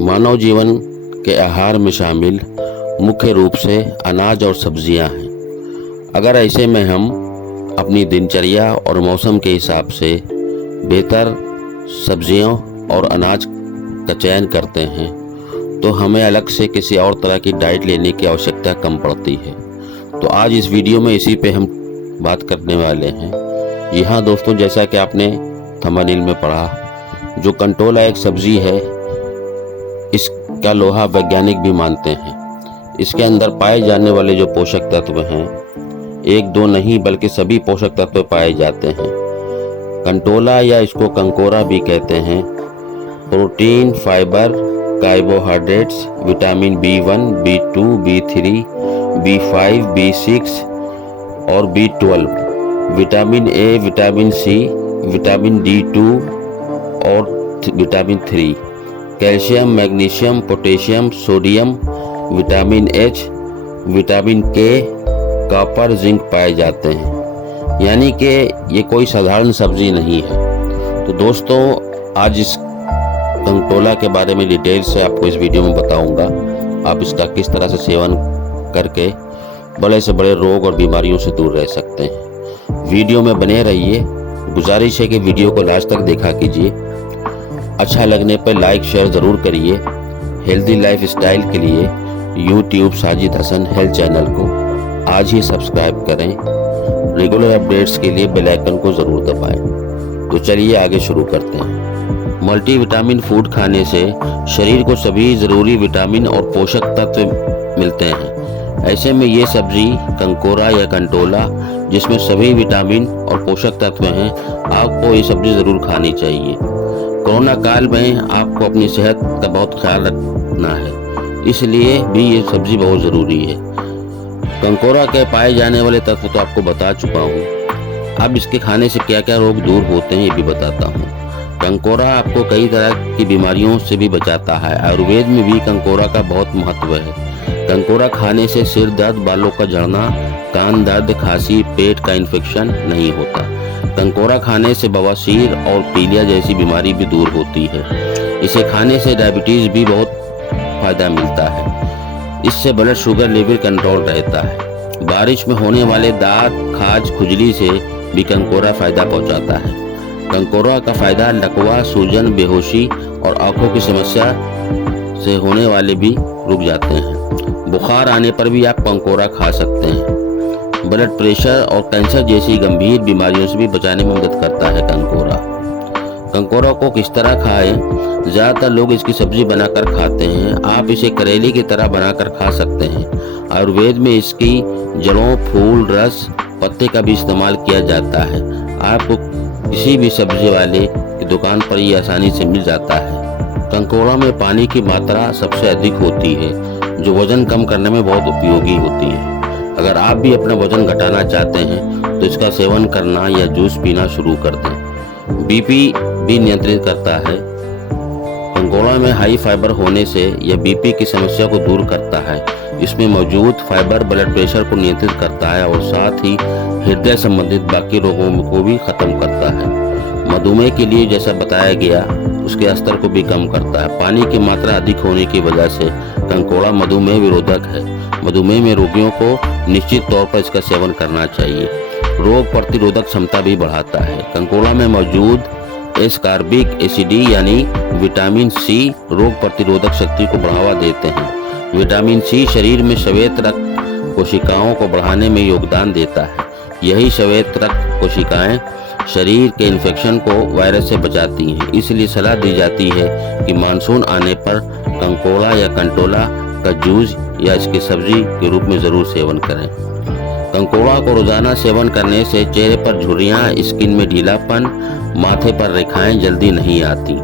मानव जीवन के आहार में शामिल मुख्य रूप से अनाज और सब्जियां हैं। अगर ऐसे में हम अपनी दिनचर्या और मौसम के हिसाब से बेहतर सब्जियों और अनाज का चयन करते हैं तो हमें अलग से किसी और तरह की डाइट लेने की आवश्यकता कम पड़ती है। तो आज इस वीडियो में इसी पे हम बात करने वाले हैं। यहाँ दोस्तों, जैसा कि आपने थंबनेल में पढ़ा, जो कंटोला एक सब्जी है, इसका लोहा वैज्ञानिक भी मानते हैं। इसके अंदर पाए जाने वाले जो पोषक तत्व हैं, एक दो नहीं बल्कि सभी पोषक तत्व पाए जाते हैं। कंटोला या इसको कंकोरा भी कहते हैं। Protein, fibre, carbohydrates, vitamin B1, B2, B3, B5, B6 और B12, vitamin A, vitamin C, vitamin D2 और vitamin 3, calcium, magnesium, potassium, sodium, vitamin H, vitamin K, copper, zinc पाए जाते हैं। यानी कि ये कोई साधारण सब्जी नहीं है। तो दोस्तों, आज इस कंटोला के बारे में डिटेल से आपको इस वीडियो में बताऊंगा। आप इसका किस तरह से सेवन करके बड़े से बड़े रोग और बीमारियों से दूर रह सकते हैं। वीडियो में बने रहिए। गुजारिश है कि वीडियो को लास्ट तक देखा कीजिए। अच्छा लगने पर लाइक शेयर ज़रूर करिए। हेल्दी लाइफ स्टाइल के लिए YouTube Sajid Hasan health channel को आज ही सब्सक्राइब करें। रेगुलर अपडेट्स के लिए बेल आइकन को ज़रूर दबाएं। तो चलिए आगे शुरू करते हैं। मल्टीविटामिन फूड खाने से शरीर को सभी ज़रूरी विटामिन और पोषक तत्व मिलते हैं। ऐसे में ये सब्जी कंकोरा या कंटोला, जिसमें सभी विटामिन और पोषक तत्व हैं, आपको ये सब्जी ज़रूर खानी चाहिए। कोरोना काल में आपको अपनी सेहत का बहुत ख्याल रखना है, इसलिए भी ये सब्जी बहुत ज़रूरी है। कंकोरा के पाए जाने वाले तत्व तो आपको बता चुका हूँ। अब इसके खाने से क्या क्या रोग दूर होते हैं ये भी बताता हूँ। कंकोरा आपको कई तरह की बीमारियों से भी बचाता है। आयुर्वेद में भी कंकोरा का बहुत महत्व है। कंकोरा खाने से सिर दर्द, बालों का झड़ना, कान दर्द, खांसी, पेट का इन्फेक्शन नहीं होता। कंकोरा खाने से बवासीर और पीलिया जैसी बीमारी भी दूर होती है। इसे खाने से डायबिटीज़ भी बहुत फायदा मिलता है। इससे ब्लड शुगर लेवल कंट्रोल रहता है। बारिश में होने वाले दांत, खाज, खुजली से भी कंकोरा फायदा पहुंचाता है। कंकोरा का फायदा लकवा, सूजन, बेहोशी और आंखों की समस्या से होने वाले भी रुक जाते हैं। बुखार आने पर भी आप कंकोरा खा सकते हैं। ब्लड प्रेशर और कैंसर जैसी गंभीर बीमारियों से भी बचाने में मदद करता है कंकोरा। कंकोरा को किस तरह खाएं? ज़्यादातर लोग इसकी सब्जी बनाकर खाते हैं। आप इसे करेले की तरह बनाकर खा सकते हैं। आयुर्वेद में इसकी जड़ों, फूल, रस, पत्ते का भी इस्तेमाल किया जाता है। आपको किसी भी सब्जी वाले की दुकान पर ये आसानी से मिल जाता है। कंकोड़ा में पानी की मात्रा सबसे अधिक होती है, जो वजन कम करने में बहुत उपयोगी होती है। अगर आप भी अपना वजन घटाना चाहते हैं तो इसका सेवन करना या जूस पीना शुरू कर दें। बीपी भी नियंत्रित करता है। कंकोड़ा में हाई फाइबर होने से यह बीपी की समस्या को दूर करता है। इसमें मौजूद फाइबर ब्लड प्रेशर को नियंत्रित करता है और साथ ही हृदय संबंधित बाकी रोगों को भी खत्म करता है। मधुमेह के लिए जैसा बताया गया, उसके स्तर को भी कम करता है। पानी की मात्रा अधिक होने की वजह से कंकोड़ा मधुमेह विरोधक है। मधुमेह में रोगियों को निश्चित तौर पर इसका सेवन करना चाहिए। रोग प्रतिरोधक क्षमता भी बढ़ाता है। कंकोड़ा में मौजूद एस्कॉर्बिक एसिड यानी विटामिन C रोग प्रतिरोधक शक्ति को बढ़ावा देते हैं। विटामिन C शरीर में श्वेत रक्त कोशिकाओं को बढ़ाने में योगदान देता है। यही श्वेत रक्त कोशिकाएं शरीर के इन्फेक्शन को वायरस से बचाती हैं। इसलिए सलाह दी जाती है कि मानसून आने पर कंकोड़ा या कंटोला का जूस या इसकी सब्जी के रूप में ज़रूर सेवन करें। कंकोड़ा को रोजाना सेवन करने से चेहरे पर झुर्रियाँ, स्किन में ढीलापन, माथे पर रेखाएं जल्दी नहीं आती।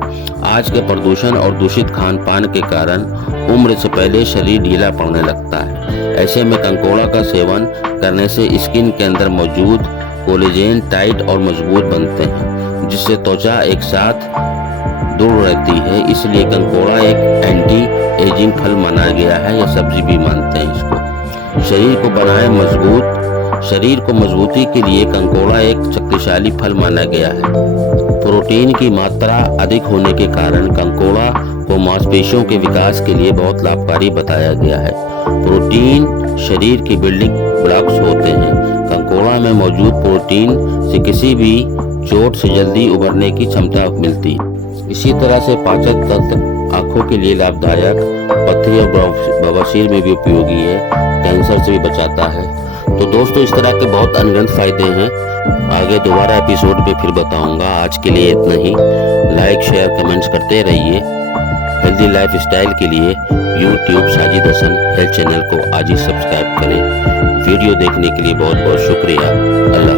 आज के प्रदूषण और दूषित खान पान के कारण उम्र से पहले शरीर ढीला पड़ने लगता है। ऐसे में कंकोड़ा का सेवन करने से स्किन के अंदर मौजूद कोलेजन टाइट और मजबूत बनते हैं, जिससे त्वचा एक साथ दृढ़ रहती है। इसलिए कंकोड़ा एक एंटी एजिंग फल माना गया है, या सब्जी भी मानते हैं इसको। शरीर को मजबूती के लिए कंकोड़ा एक शक्तिशाली फल माना गया है। प्रोटीन की मात्रा अधिक होने के कारण कंकोड़ा को मांसपेशियों के विकास के लिए बहुत लाभकारी बताया गया है। प्रोटीन शरीर की बिल्डिंग ब्लॉक्स होते हैं। कंकोड़ा में मौजूद प्रोटीन से किसी भी चोट से जल्दी उभरने की क्षमता मिलती है। इसी तरह से पाचन तंत्र आँखों के लिए लाभदायक, पथरी और बवासीर में भी उपयोगी है, कैंसर से भी बचाता है। तो दोस्तों, इस तरह के बहुत अनगिनत फायदे हैं। आगे दोबारा एपिसोड में फिर बताऊंगा। आज के लिए इतना ही। लाइक शेयर कमेंट्स करते रहिए। हेल्दी लाइफ स्टाइल के लिए YouTube Sajid Hasan health channel को आज ही सब्सक्राइब करें। वीडियो देखने के लिए बहुत बहुत शुक्रिया। अल्लाह।